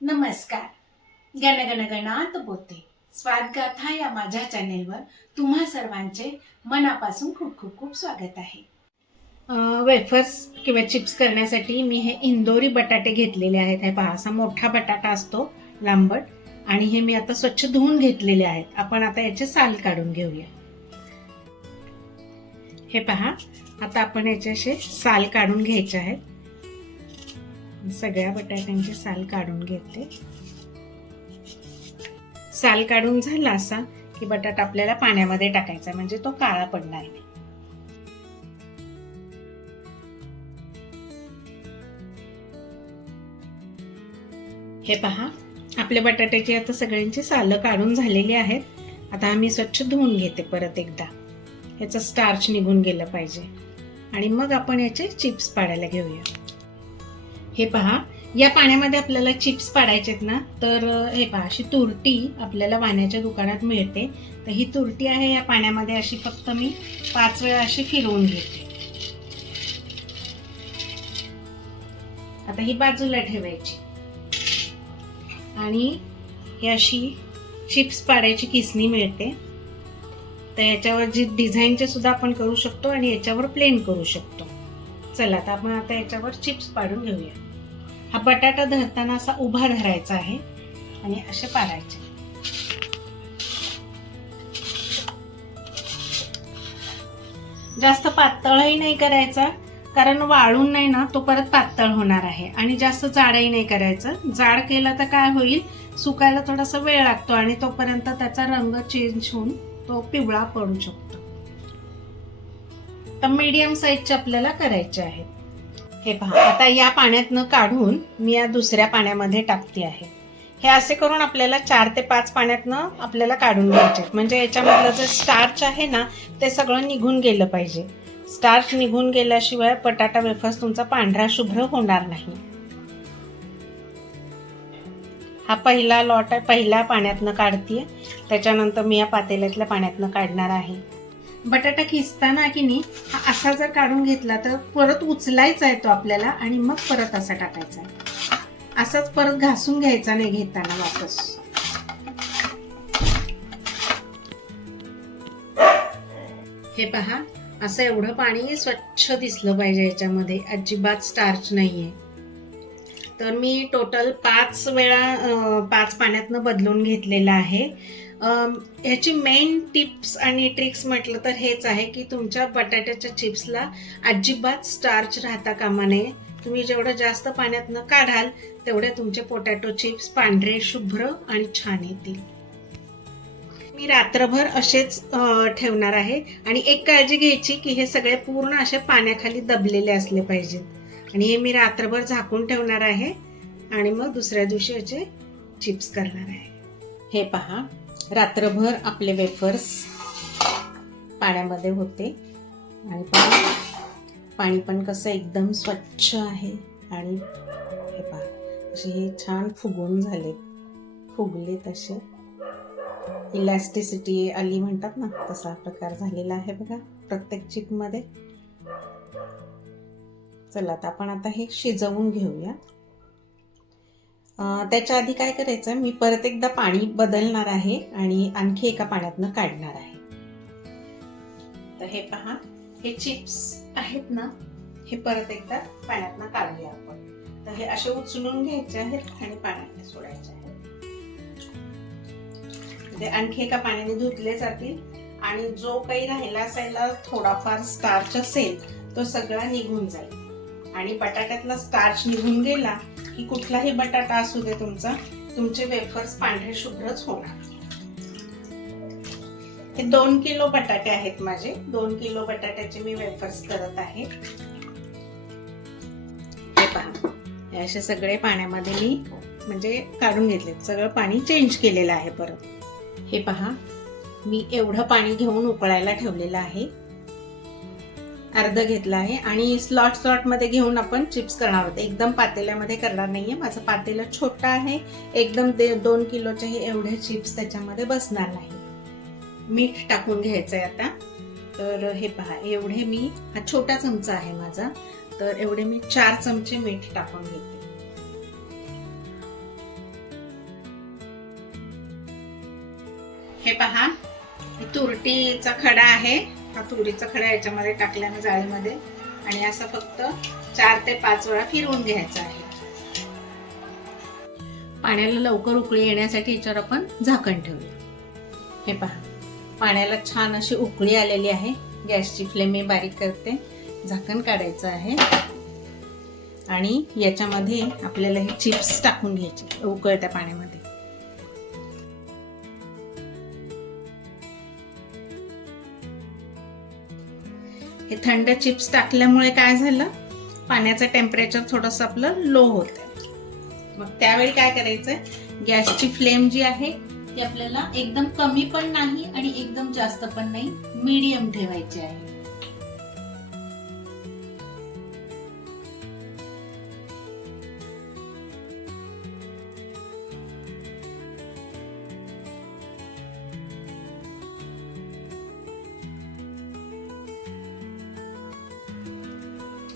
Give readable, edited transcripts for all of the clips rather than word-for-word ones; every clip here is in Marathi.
नमस्कार. गणगणगणात बोलते स्वादगाथा या माझ्या चॅनेलवर तुम्हा सर्वांचे मनापासून खूप खूप खूप स्वागत आहे. वेफर्स किंवा चिप्स करण्यासाठी मी हे इंदोरी बटाटे घेतलेले आहेत. हे पहा, असा मोठा बटाटा असतो लांबट, आणि हे मी आता स्वच्छ धुवून घेतलेले आहेत. आपण आता याचे साल काढून घेऊया. हे पहा, आता आपण याचे असे साल काढून घ्यायचे आहेत. सगळ्या बटाट्यांचे साल काढून घेते. साल काढून झाला असा की बटाटा आपल्याला पाण्यामध्ये टाकायचा, म्हणजे तो काळा पडणार नाही. हे पहा, आपल्या बटाट्याची आता सगळ्यांची सालं काढून झालेली आहेत. आता आम्ही स्वच्छ धुवून घेते परत एकदा. याचं स्टार्च निघून गेलं पाहिजे, आणि मग आपण याचे चिप्स पाडायला घेऊया. हे पहा, या पाण्यामध्ये आपल्याला चिप्स पाडायचे आहेत ना, तर हे पहा, अशी तुरटी आपल्याला वाण्याच्या दुकानात मिळते. तर ही तुरटी आहे या पाण्यामध्ये, अशी फक्त मी 5 वेळा अशी फिरवून घेते. आता ही बाजूला ठेवायची, आणि ही अशी चिप्स पाडायची किसणी मिळते. तर याच्यावर जी डिझाईनचे सुद्धा आपण करू शकतो, आणि याच्यावर प्लेन करू शकतो. चला, तर आपण आता याच्यावर चिप्स पाडून घेऊया. हा बटाटा धरताना असा उभा धरायचा आहे आणि असे पाडायचे. जास्त पातळही नाही करायचा, कारण वाळून नाही ना तो परत पातळ होणार आहे. आणि जास्त जाडही नाही करायचं. जाड केलं तर काय होईल, सुकायला थोडासा वेळ लागतो, आणि तोपर्यंत त्याचा रंग चेंज होऊन तो पिवळा पडू शकतो. तर मीडियम साईजचे आपल्याला करायचे आहेत. हे पहा, आता या पाण्यातनं काढून मी या दुसऱ्या पाण्यामध्ये टाकते आहे. हे असे करून आपल्याला 4 ते 5 पाण्यातनं आपल्याला काढून घ्यायचे, म्हणजे याच्यामधलं जे स्टार्च आहे ना ते सगळं निघून गेलं पाहिजे. स्टार्च निघून गेल्याशिवाय बटाटा वेफर्स तुमचा पांढरा शुभ्र होणार नाही. हा पहिला लॉट आहे, पहिल्या पाण्यातनं काढतीये. त्याच्यानंतर मी या पातेल्यातल्या पाण्यातनं काढणार आहे. बटाटा खिसताना की नाही, हा असा जर काढून घेतला तर परत उचलायचा आहे तो आपल्याला, आणि मग परत असा टाकायचा आहे. असाच परत घासून घ्यायचा नाही घेताना वापस. हे पहा, असं एवढं पाणी स्वच्छ दिसलं पाहिजे याच्यामध्ये, अजिबात स्टार्च नाहीये. तर मी टोटल 5 वेळा 5 पाण्यातनं बदलून घेतलेलं आहे. ह्याची मेन टिप्स आणि ट्रिक्स म्हटलं तर हेच आहे की तुमच्या बटाट्याच्या चिप्सला अजिबात स्टार्च राहता कामा नये. तुम्ही जेवढं जास्त पाण्यातनं काढाल तेवढे तुमचे पोटॅटो चिप्स पांढरे शुभ्र आणि छान येतील. मी रात्रभर असेच ठेवणार आहे. आणि एक काळजी घ्यायची की हे सगळे पूर्ण असे पाण्याखाली दबलेले असले पाहिजेत. आणि हे मी रात्रभर झाकून ठेवणार आहे, आणि मग दुसऱ्या दिवशी याचे चिप्स करणार आहे. हे पहा, रात्रभर आपले वेफर्स पाण्यामध्ये होते, आणि पाणी पण कसं एकदम स्वच्छ आहे. आणि हे पहा, असे हे छान फुगून झाले, फुगले, तसे इलॅस्टिसिटी आली म्हणतात ना, तसा प्रकार झालेला आहे बघा प्रत्येक चिपमध्ये. चला, आता आपण आता हे शिजवून घेऊया. त्याच्या आधी काय करायचं, मी परत एकदा पाणी बदलणार आहे आणि आणखी एका पाण्यातनं काढणार आहे. तर हे पहा, हे चिप्स आहेत ना, हे परत एकदा पाण्यातनं काढूया आपण. तर हे असे उचलून घ्यायचे आहेत आणि पाण्यात सोडायचे आहेत. ते आणखी एका पाण्याने धुतले जातील, आणि जो काही राहिला असायला थोडाफार स्टार्च असेल तो सगळा निघून जाईल. आणि बटाट्यातला स्टार्च निघून गेला की कुठलाही बटाटा असू दे तुमचा, तुमचे वेफर्स पांढरे शुभ्रच होणार. हे 2 किलो बटाटे आहेत माझे. 2 किलो बटाट्याचे मी वेफर्स करत आहे. हे पहा, हे असे सगळे पाण्यामध्ये मी म्हणजे काढून घेतले, सगळं पाणी चेंज केलेलं आहे परत. हे पहा, मी एवढं पाणी घेऊन उकळायला ठेवलेलं आहे. अर्ध घेतला आहे, आणि स्लॉट मध्ये घेऊन आपण चिप्स करणार आहोत. एकदम पातेल्यामध्ये करणार नाहीये. माझं पातेलं छोटं आहे, एकदम 2 किलोचे हे एवढे चिप्स त्याच्यामध्ये बसणार नाही. मीठ टाकून घ्यायचंय आता. तर हे पहा, एवढे मी, हा छोटा चमचा आहे माझा, तर एवढे मी 4 चमचे मीठ टाकून घेते. हे पहा, तुरटीचा खडा आहे. हा तुरीचा खडा याच्यामध्ये टाकल्याने जाळीमध्ये आणि असं फक्त 4 ते 5 वेळा फिरवून घ्यायचं आहे. पाण्याला लवकर उकळी येण्यासाठी याच्यावर आपण झाकण ठेवूया. हे पहा, पाण्याला छान अशी उकळी आलेली आहे. गॅसची फ्लेम मी बारीक करते. झाकण काढायचं आहे आणि याच्यामध्ये आपल्याला हे चिप्स टाकून घ्यायचे उकळत्या पाण्यामध्ये. हे थंड चिप्स टाकल्यामुळे काय झालं, पाण्याचं टेम्परेचर थोडंसं आपलं लो होतं. मग त्यावेळी काय करायचंय, गॅसची फ्लेम जी आहे ती आपल्याला एकदम कमी पण नाही आणि एकदम जास्त पण नाही, मीडियम ठेवायची आहे.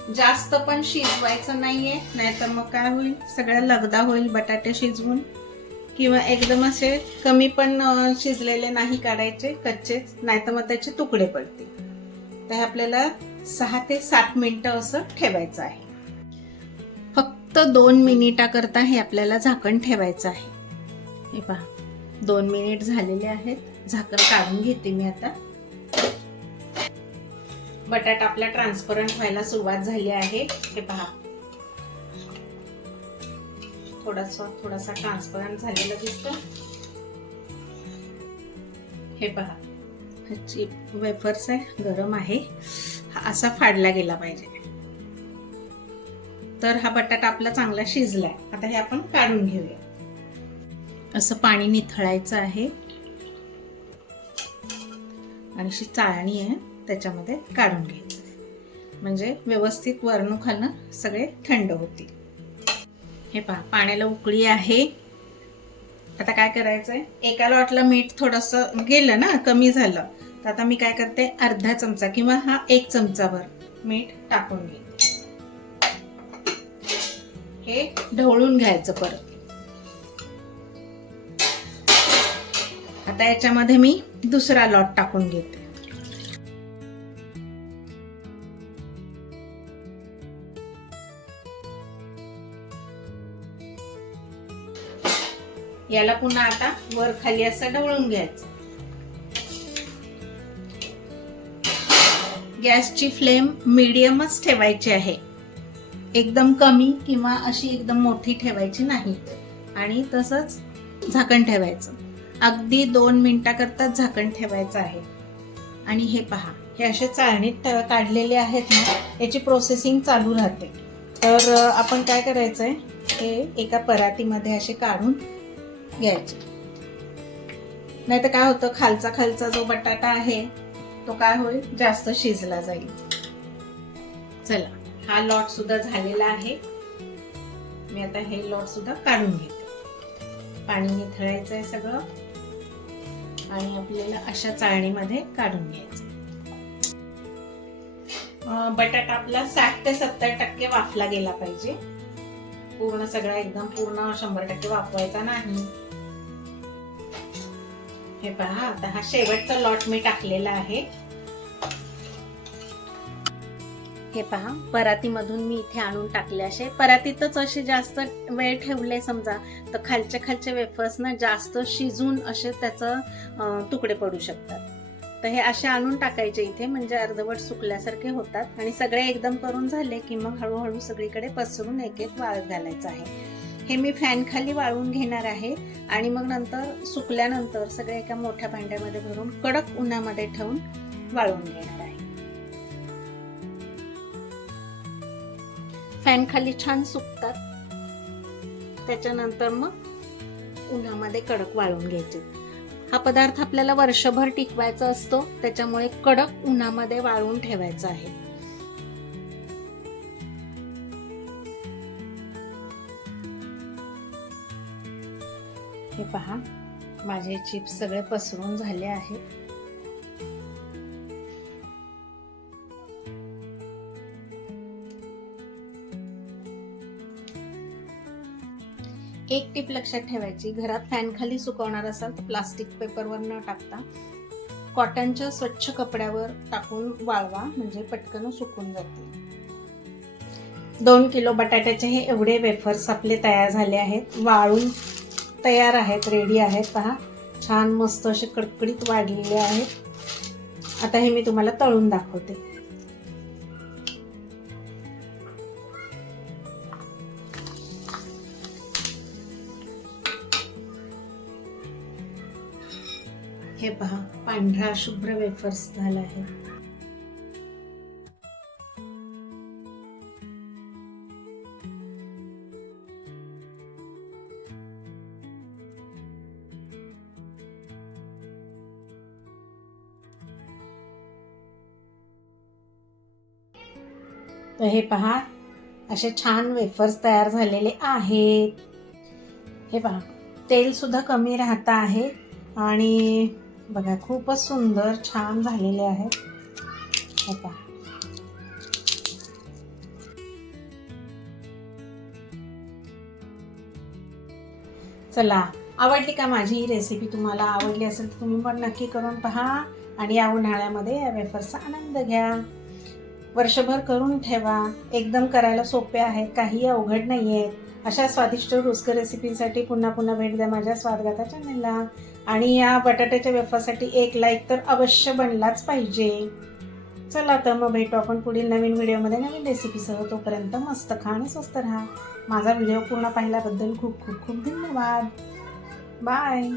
जास्त पण शिजवायचं नाहीये, नाहीतर मग काय होईल, सगळ्या लगदा होईल बटाटे शिजवून. किंवा एकदम असे कमी पण शिजलेले नाही काढायचे, कच्चेच, नाहीतर मग त्याचे तुकडे पडतील. तर हे आपल्याला 6 ते 7 मिनिटं असं ठेवायचं आहे. फक्त 2 मिनिटाकरता हे आपल्याला झाकण ठेवायचं आहे. हे पहा, 2 मिनिट झालेले आहेत. झाकण काढून घेते मी आता. बटाटा आपला ट्रान्सपरंट व्हायला सुरुवात झाली आहे. हे पहा, थोडासा ट्रान्सपरंट झालेला दिसतो. हे पहा, ह्याची वेफर्स आहे, गरम आहे. हा असा फाडला गेला पाहिजे. तर हा बटाटा आपला चांगला शिजलाय. आता हे आपण काढून घेऊया. असं पाणी निथळायचं आहे आणि अशी चाळणी आहे त्याच्यामध्ये काढून घ्यायचं, म्हणजे व्यवस्थित वरनं खालनं सगळे थंड होतील. हे पहा, पाण्याला उकळी आहे. आता काय करायचंय, एका लॉटला मीठ थोडंसं गेलं ना, कमी झालं, तर आता मी काय करते, अर्धा चमचा किंवा हा 1 चमचाभर मीठ टाकून घेते. हे ढवळून घ्यायचं परत. आता याच्यामध्ये मी दुसरा लॉट टाकून घेते. याला पुन्हा आता वर खाली असं ढवळून घ्यायचं. गॅसची फ्लेम मीडियमच ठेवायची आहे, एकदम कमी किंवा अशी एकदम मोठी ठेवायची नाही. आणि तसंच झाकण ठेवायचं. अगदी 2 मिनिटाकरता झाकण ठेवायचं आहे. आणि हे पहा, हे असे चाळणीत काढलेले आहेत ना, याची प्रोसेसिंग चालू राहते. तर आपण काय करायचंय, हे एका परातीमध्ये असे काढून घ्यायचे. नाही तर काय होतं, खालचा जो बटाटा आहे तो काय होईल, जास्त शिजला जाईल. चला, हा लॉट सुद्धा झालेला आहे. मी आता हे लॉट सुद्धा काढून घेते. पाणी निथळायचं आहे सगळं आणि आपल्याला अशा चाळणीमध्ये काढून घ्यायचं. बटाटा आपला 60 ते 70% वाफला गेला पाहिजे. पूर्ण सगळा एकदम पूर्ण 100% वाफवायचा नाही. हे पहा, आता हा शेवटचा लॉट मी टाकलेला आहे. हे पहा, परातीमधून मी इथे आणून टाकले. असे परातीतच असे जास्त वेळ ठेवले समजा, तर खालचे वेफर्स ना जास्त शिजून असे त्याचं तुकडे पडू शकतात. तर हे असे आणून टाकायचे इथे, म्हणजे अर्धवट सुकल्यासारखे होतात. आणि सगळे एकदम करून झाले की मग हळूहळू सगळीकडे पसरून एक एक वाळत घालायचं आहे. हे मी फॅन खाली वाळवून घेणार आहे आणि मग नंतर सुकल्यानंतर सगळे एका मोठ्या भांड्यामध्ये भरून कडक उन्हामध्ये ठेवून वाळवून घेणार आहे. फॅन खाली छान सुकतात, त्याच्यानंतर मग उन्हामध्ये कडक वाळवून घ्यायचे. हा पदार्थ आपल्याला वर्षभर टिकवायचा असतो, त्याच्यामुळे कडक उन्हामध्ये वाळवून ठेवायचा आहे. हे पहा, माझे चिप्स सगळे पसरून झाले आहेत. एक टिप लक्षात ठेवायची, घरात फॅन खाली सुकवणार असाल तर प्लास्टिक पेपरवर न टाकता कॉटनच्या स्वच्छ कपड्यावर टाकून वाळवा, म्हणजे पटकन सुकून जातील. 2 किलो बटाट्याचे हे एवढे वेफर्स आपले तयार झाले आहेत, वाळून तयार आहेत, रेडी आहेत. पहा, छान मस्त असे कडकडीत वाढलेले आहेत. आता हे मी तुम्हाला तळून दाखवते. हे पहा, पांढरा शुभ्र वेफर्स झाला आहे. तर हे पहा, असे छान वेफर्स तयार झालेले आहेत. हे पहा, तेल सुद्धा कमी राहत आहे आणि बघा खूपच सुंदर छान झालेले आहेत. हे पहा, चला, आवडली का माझी ही रेसिपी? तुम्हाला आवडली असेल तर तुम्ही पण नक्की करून पहा आणि या उन्हाळ्यामध्ये या वेफर्सचा आनंद घ्या. वर्षभर करून ठेवा. एकदम करायला सोपे आहेत, काही अवघड नाही आहेत. अशा स्वादिष्ट रुचकर रेसिपीसाठी पुन्हा पुन्हा भेट द्या माझ्या स्वादगाथा चॅनलला. आणि या बटाट्याच्या वेफरसाठी एक लाईक तर अवश्य बनलाच पाहिजे. चला तर मग भेटू आपण पुढील नवीन व्हिडिओमध्ये नवीन रेसिपीसह. तोपर्यंत मस्त खा आणि स्वस्त राहा. माझा व्हिडिओ पूर्ण पाहिल्याबद्दल खूप खूप खूप धन्यवाद. बाय.